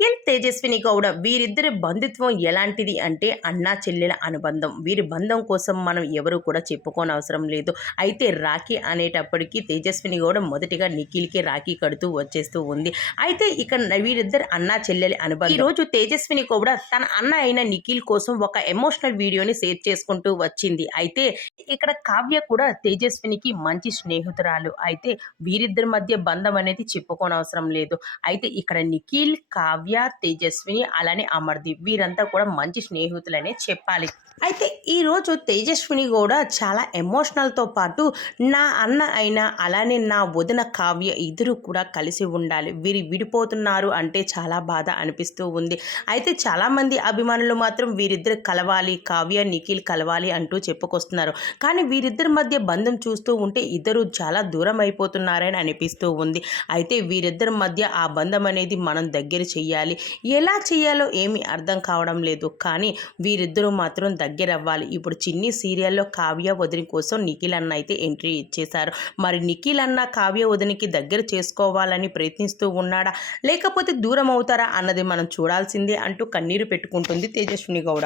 నిఖిల్ తేజస్విని గౌడ వీరిద్దరి బంధుత్వం ఎలాంటిది అంటే అన్నా చెల్లెల అనుబంధం. వీరి బంధం కోసం మనం ఎవరు కూడా చెప్పుకోని అవసరం లేదు. అయితే రాఖీ అనేటప్పటికీ తేజస్విని గౌడ మొదటిగా నిఖిల్కి రాఖీ కడుతూ వచ్చేస్తూ ఉంది. అయితే ఇక వీరిద్దరు అన్నా చెల్లెలి అనుబంధం. ఈరోజు రోజు తేజస్విని గౌడ తన అన్న అయిన నిఖిల్ కోసం ఒక ఎమోషనల్ వీడియోని షేర్ చేసుకుంటూ వచ్చింది. అయితే ఇక్కడ కావ్య కూడా తేజస్వినికి మంచి స్నేహితురాలు. అయితే వీరిద్దరి మధ్య బంధం అనేది చెప్పుకోనవసరం లేదు. అయితే ఇక్కడ నిఖిల్ కావ్య తేజస్విని అలానే అమర్దీప్. వీరంతా కూడా మంచి స్నేహితులనే చెప్పాలి. అయితే ఈరోజు తేజస్విని కూడా చాలా ఎమోషనల్తో పాటు నా అన్న అయినా అలానే నా వదిన కావ్య ఇద్దరు కూడా కలిసి ఉండాలి. వీరి విడిపోతున్నారు అంటే చాలా బాధ అనిపిస్తూ ఉంది. అయితే చాలామంది అభిమానులు మాత్రం వీరిద్దరు కలవాలి కావ్య నిఖిల్ కలవాలి అంటూ చెప్పుకొస్తున్నారు. కానీ వీరిద్దరి మధ్య బంధం చూస్తూ ఉంటే ఇద్దరు చాలా దూరం అయిపోతున్నారని అనిపిస్తూ ఉంది. అయితే వీరిద్దరి మధ్య ఆ బంధం అనేది మనం దగ్గర చెయ్యాలి. ఎలా చేయాలో ఏమీ అర్థం కావడం లేదు. కానీ వీరిద్దరూ మాత్రం దగ్గర అవ్వాలి ఇప్పుడు చిన్ని సీరియల్లో కావ్య వదిన కోసం నిఖిల్ అన్న అయితే ఎంట్రీ ఇచ్చేశారు. మరి నిఖిల్ అన్న కావ్య వదినికి దగ్గర చేసుకోవాలని ప్రయత్నిస్తూ ఉన్నాడా? లేకపోతే దూరం అవుతారా అన్నది మనం చూడాల్సిందే అంటూ కన్నీరు పెట్టుకుంటుంది తేజస్విని గౌడ.